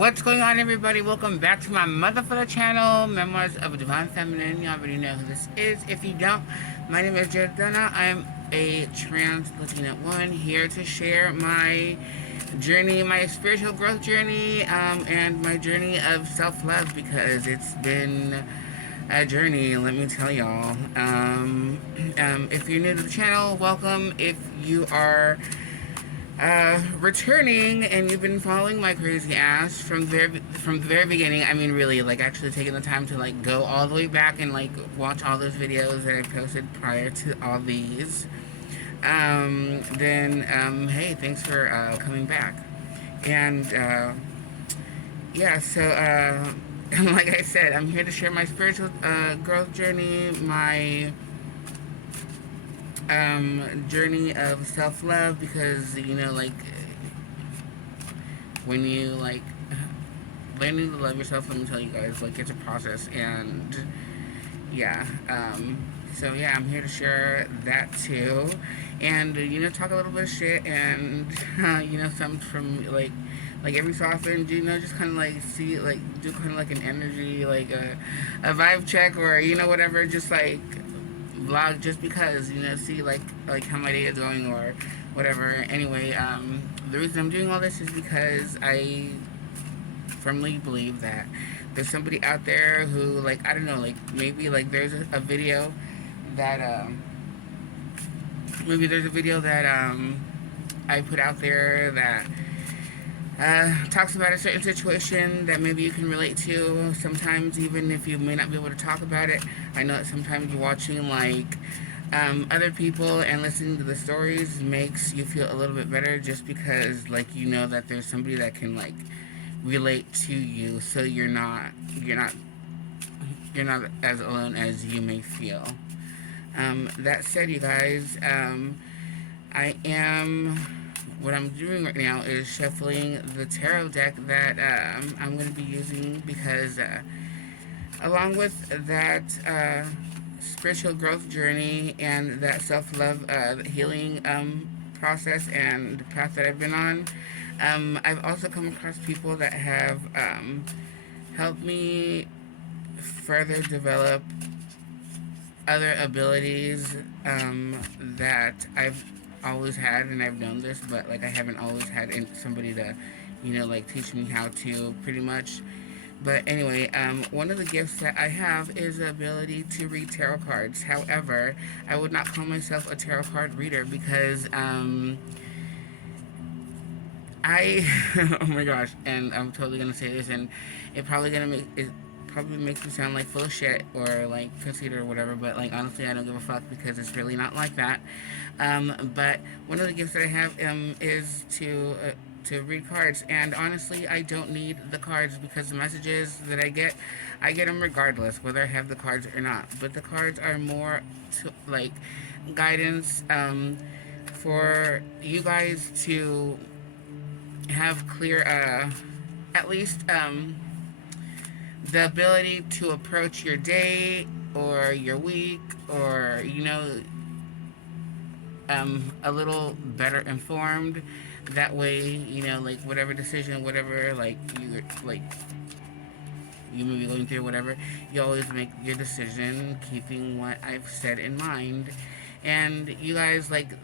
What's going on, everybody? Welcome back to my motherfucker channel, Memoirs of a Divine Feminine. You already know who this is. If you don't, my name is Jordana. I'm a trans Latina woman here to share my journey, my spiritual growth journey, and my journey of self-love, because it's been a journey, let me tell y'all. If you're new to the channel, welcome. If you are returning and you've been following my crazy ass from the very beginning, I mean, really, like, actually taking the time to, like, go all the way back and, like, watch all those videos that I posted prior to all these, then hey, thanks for coming back. And yeah, so like I said, I'm here to share my spiritual growth journey, my journey of self-love, because, like, when you, like, learning to love yourself, let me tell you guys, like, it's a process. And yeah, so yeah, I'm here to share that too, and talk a little bit of shit, and some from, like every so often, just kind of, like, see, like, do kind of like an energy, like a vibe check, or whatever, just like vlog, just because, see, like how my day is going, or whatever. Anyway, the reason I'm doing all this is because I firmly believe that there's somebody out there who, like, I don't know, like, maybe, like, there's a video that I put out there that talks about a certain situation that maybe you can relate to. Sometimes, even if you may not be able to talk about it, I know that sometimes watching, like, other people and listening to the stories makes you feel a little bit better, just because, like, that there's somebody that can, like, relate to you, so you're not as alone as you may feel. That said, you guys, I am what I'm doing right now is shuffling the tarot deck that I'm going to be using, because along with that spiritual growth journey and that self-love healing process and path that I've been on, I've also come across people that have helped me further develop other abilities that I've always had, and I've known this, but, like, I haven't always had somebody to, like, teach me how to, pretty much. But anyway, one of the gifts that I have is the ability to read tarot cards. However, I would not call myself a tarot card reader, because I oh my gosh, and I'm totally gonna say this, and it probably makes me sound like full of shit, or like conceited or whatever, but, like, honestly, I don't give a fuck, because it's really not like that. But one of the gifts that I have is to read cards, and honestly, I don't need the cards, because the messages that I get them regardless whether I have the cards or not. But the cards are more to, like, guidance, for you guys to have clear, at least, the ability to approach your day or your week, or, a little better informed. That way, like, whatever decision, whatever, like, you may be going through, whatever, you always make your decision keeping what I've said in mind. And you guys, like,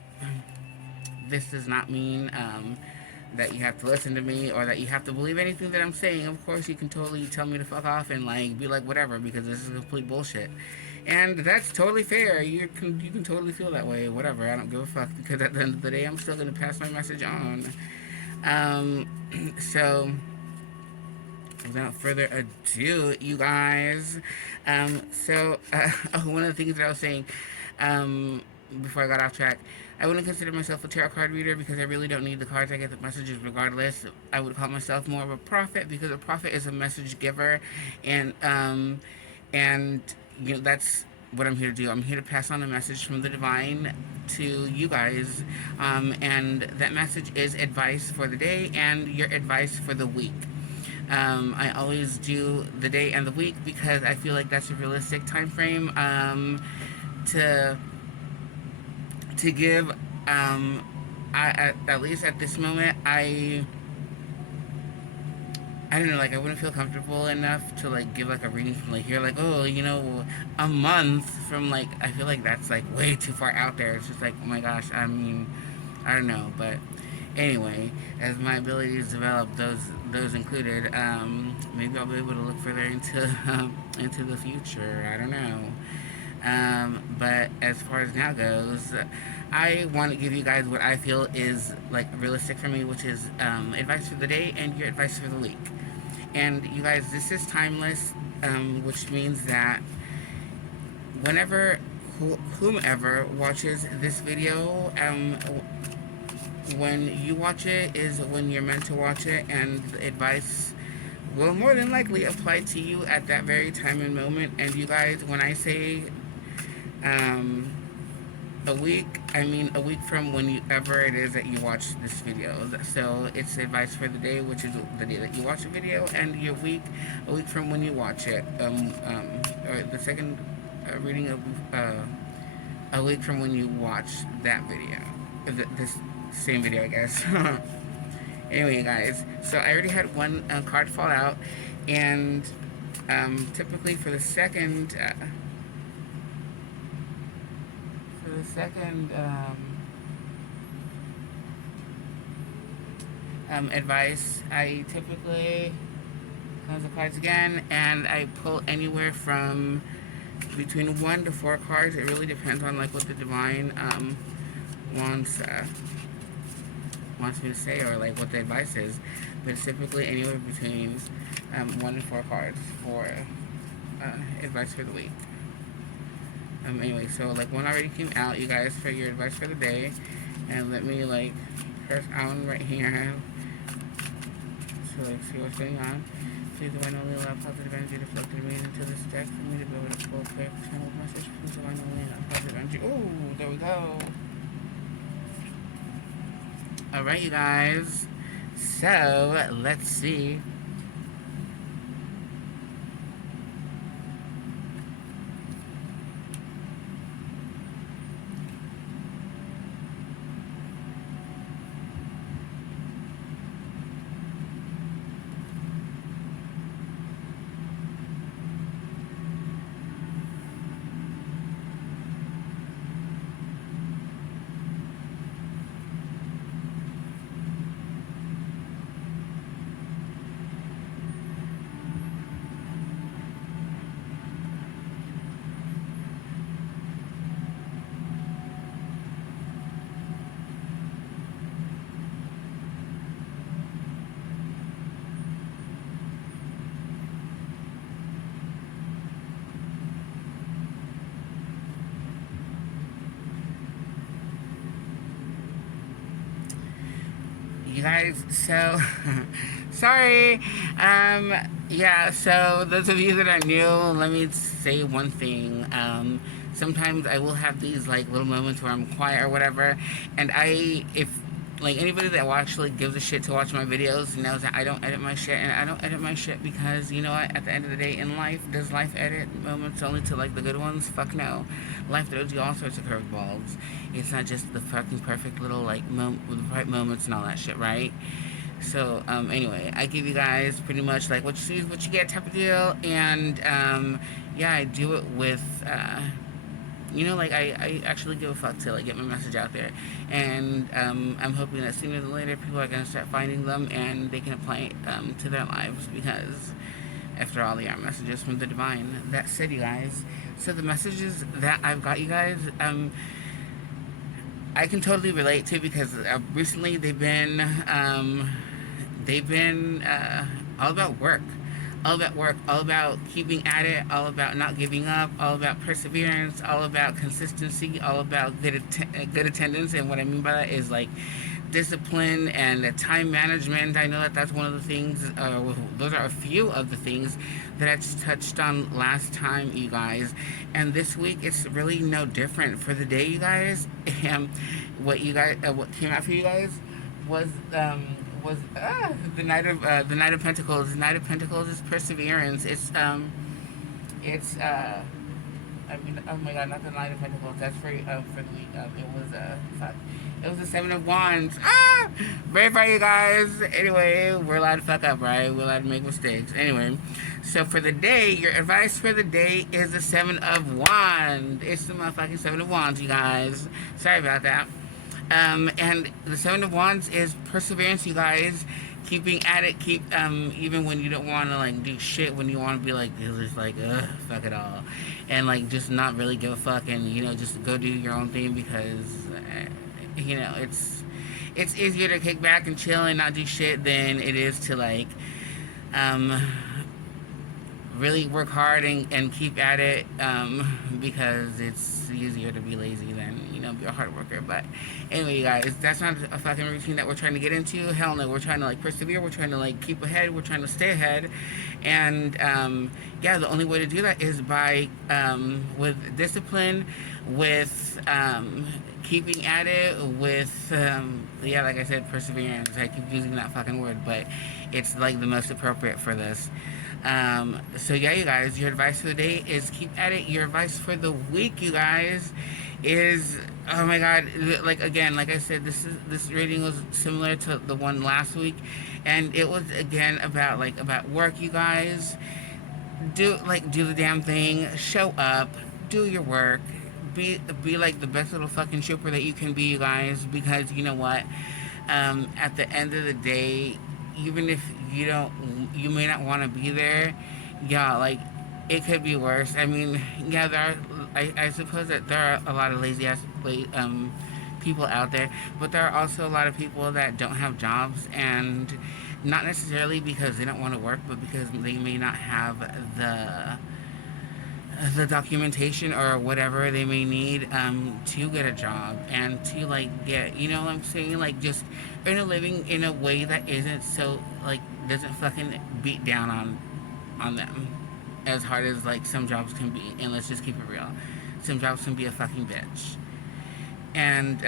this does not mean that you have to listen to me, or that you have to believe anything that I'm saying. Of course, you can totally tell me to fuck off and, like, be like, whatever, because this is complete bullshit. And that's totally fair. You can totally feel that way. Whatever. I don't give a fuck, because at the end of the day, I'm still gonna pass my message on. Um, so without further ado, you guys. One of the things that I was saying, before I got off track, I wouldn't consider myself a tarot card reader, because I really don't need the cards. I get the messages regardless. I would call myself more of a prophet, because a prophet is a message giver, and and that's what I'm here to do. I'm here to pass on a message from the divine to you guys, and that message is advice for the day and your advice for the week. I always do the day and the week, because I feel like that's a realistic time frame, to give. At least at this moment, I don't know, like I wouldn't feel comfortable enough to like give like a reading from like here, like, oh, you know, a month from like, I feel like that's like way too far out there. It's just like, oh my gosh, I mean, I don't know, but anyway, as my abilities develop, those included, maybe I'll be able to look further into the future. I don't know. But as far as now goes, I want to give you guys what I feel is like realistic for me, which is advice for the day and your advice for the week. And you guys, this is timeless, which means that whenever whomever watches this video, when you watch it is when you're meant to watch it, and the advice will more than likely apply to you at that very time and moment. And you guys, when I say um, a week, I mean a week from whenever it is that you watch this video. So it's advice for the day, which is the day that you watch the video, and your week, a week from when you watch it. Or the second reading of a week from when you watch that video. This same video, I guess. Anyway, guys, so I already had one card fall out, and typically for the second advice, I typically close the cards again, and I pull anywhere from between 1 to 4 cards. It really depends on like what the divine wants wants me to say, or like what the advice is. But it's typically anywhere between 1 to 4 cards for advice for the week. Anyway, so like one already came out, you guys, for your advice for the day, and let me like press on right here. So like see what's going on. Please divine only allow positive energy to flow through me into this deck for me to be able to pull a clear channel message. Please divine only allow positive energy. Ooh, there we go. Alright, you guys. So let's see. You guys, so sorry. Yeah, so those of you that are new, let me say one thing. Sometimes I will have these like little moments where I'm quiet or whatever, and if like anybody that actually gives a shit to watch my videos knows that I don't edit my shit, and I don't edit my shit because, you know what, at the end of the day in life, does life edit moments only to like the good ones? Fuck no. Life throws you all sorts of curveballs. It's not just the fucking perfect little like right moments and all that shit, right? So anyway, I give you guys pretty much like what you see is what you get type of deal, and yeah, I do it with you know, like I actually give a fuck to like get my message out there, and I'm hoping that sooner than later people are gonna start finding them and they can apply it to their lives, because after all, they are messages from the divine. That said, you guys, so the messages that I've got, you guys, I can totally relate to, because recently they've been all about work. All about work, all about keeping at it, all about not giving up, all about perseverance, all about consistency, all about good attendance. And what I mean by that is like discipline and time management. I know that that's one of the things, those are a few of the things that I touched on last time, you guys. And this week, it's really no different. For the day, you guys, what came out for you guys was the Knight of Pentacles. The Knight of Pentacles is perseverance. I mean, oh my God, not the Knight of Pentacles. That's for the week. It was fuck. It was the Seven of Wands. Ah! Very funny, you guys. Anyway, we're allowed to fuck up, right? We're allowed to make mistakes. Anyway, so for the day, your advice for the day is the Seven of Wands. It's the motherfucking Seven of Wands, you guys. Sorry about that. And the Seven of Wands is perseverance, you guys. Keeping at it, even when you don't want to like do shit, when you want to be like, just like, ugh, fuck it all, and like just not really give a fuck, and just go do your own thing because, it's easier to kick back and chill and not do shit than it is to like, really work hard and keep at it, because it's easier to be lazy than be a hard worker. But anyway, you guys, that's not a fucking routine that we're trying to get into. Hell no, we're trying to like persevere, we're trying to like keep ahead, we're trying to stay ahead. And yeah, the only way to do that is by with discipline, with keeping at it, with yeah, like I said, perseverance. I keep using that fucking word, but it's like the most appropriate for this. So yeah, you guys, your advice for the day is keep at it. Your advice for the week, you guys, is, oh my god, like again, like I said, this reading was similar to the one last week, and it was again about work, you guys. Do the damn thing, show up, do your work, be like the best little fucking trooper that you can be, you guys, because you know what, at the end of the day, even if you may not want to be there, yeah, like, it could be worse. I mean, yeah, I suppose that there are a lot of lazy ass people out there, but there are also a lot of people that don't have jobs, and not necessarily because they don't want to work, but because they may not have the documentation or whatever they may need to get a job and to like get, you know what I'm saying, like just earn a living in a way that isn't so like doesn't fucking beat down on them as hard as like some jobs can be. And let's just keep it real, some jobs can be a fucking bitch. And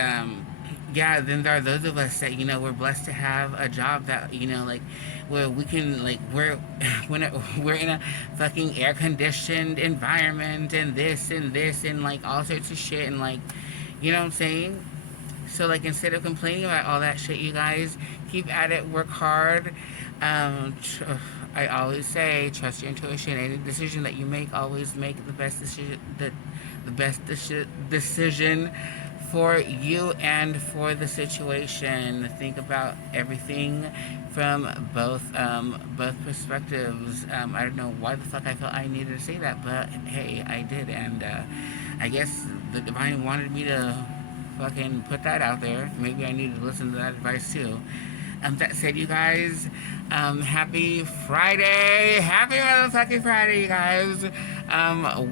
yeah, then there are those of us that we're blessed to have a job that like where we can like we're in a fucking air conditioned environment and this and like all sorts of shit, and like, you know what I'm saying. So like, instead of complaining about all that shit, you guys, keep at it, work hard. I always say, trust your intuition. Any decision that you make, always make the best decision, the best decision for you and for the situation. Think about everything from both perspectives. I don't know why the fuck I felt I needed to say that, but hey, I did, and I guess the divine wanted me to fucking put that out there. Maybe I needed to listen to that advice too. That said, you guys, happy Friday. Happy motherfucking Friday, you guys.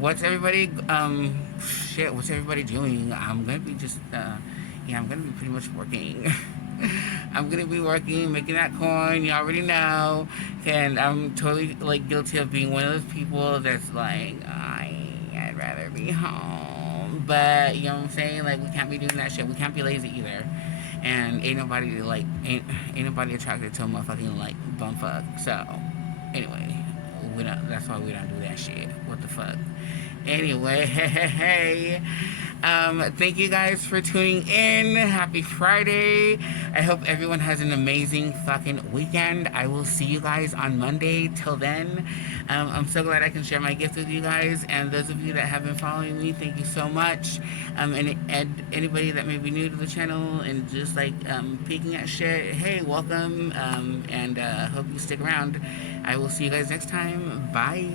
What's everybody, what's everybody doing? I'm gonna be just, I'm gonna be pretty much working. I'm gonna be working, making that coin, you already know. And I'm totally, like, guilty of being one of those people that's like, I'd rather be home. But, you know what I'm saying? Like, we can't be doing that shit. We can't be lazy either. And ain't nobody attracted to a motherfucking like bumfuck. So anyway, that's why we don't do that shit. What the fuck? Anyway, hey. Thank you guys for tuning in. Happy Friday. I hope everyone has an amazing fucking weekend. I will see you guys on Monday. Till then, I'm so glad I can share my gift with you guys. And those of you that have been following me, thank you so much. And anybody that may be new to the channel and just like peeking at shit, hey, welcome. And hope you stick around. I will see you guys next time. Bye.